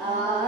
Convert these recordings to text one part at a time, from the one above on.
Ah.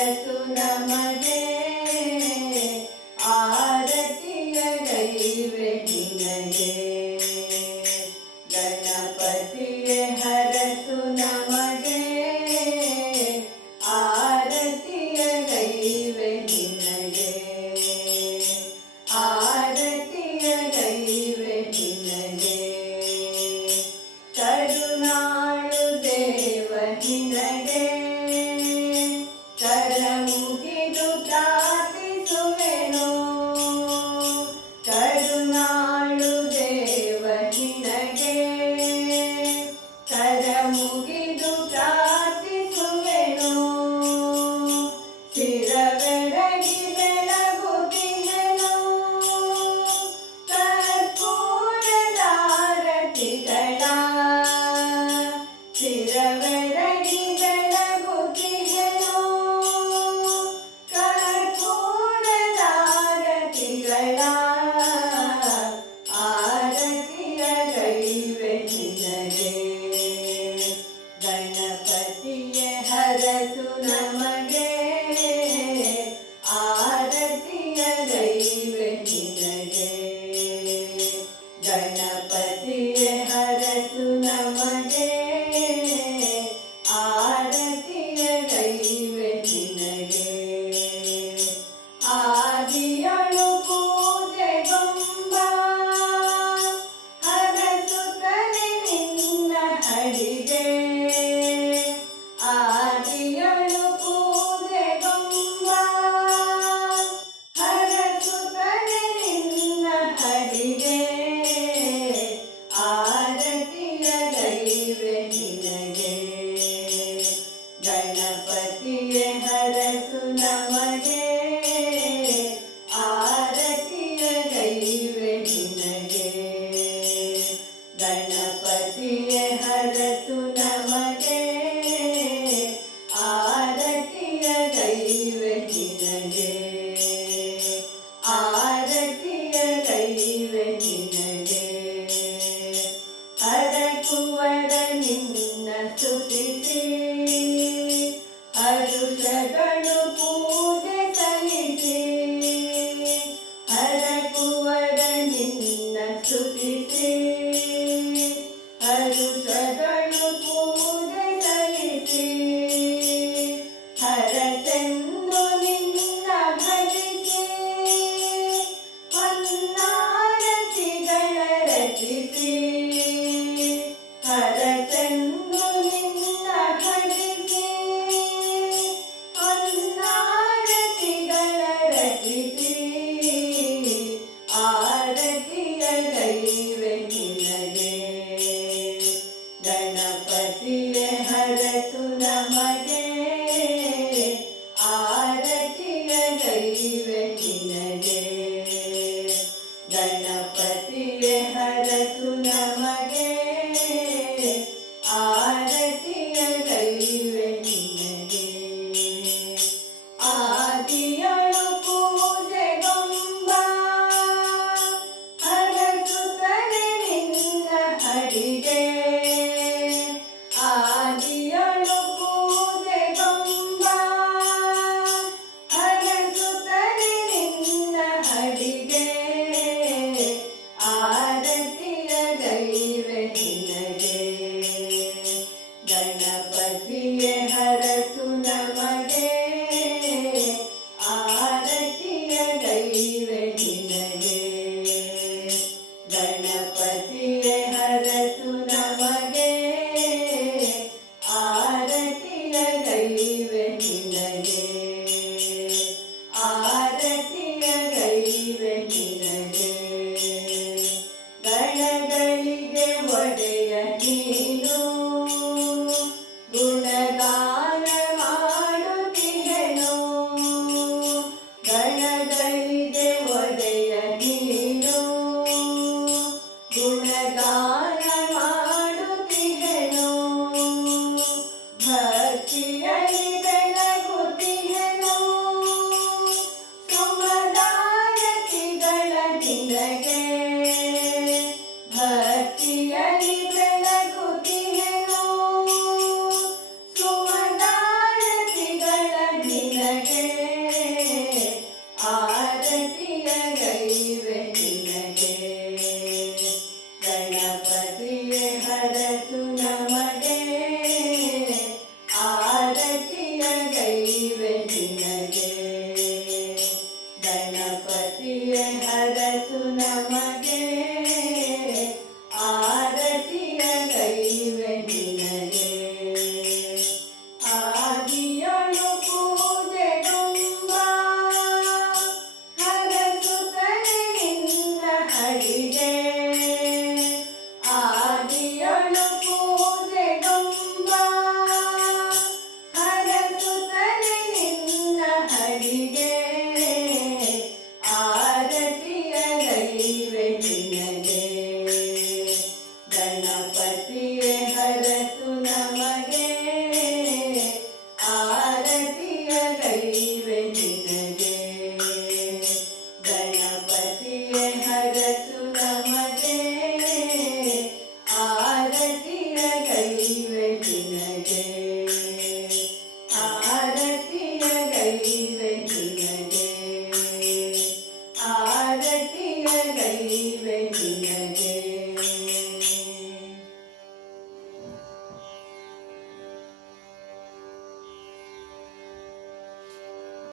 ಗಣಪತಿಯೇ ಹರಸು ನಮಗೆ. Parente. kindergarten. Harsu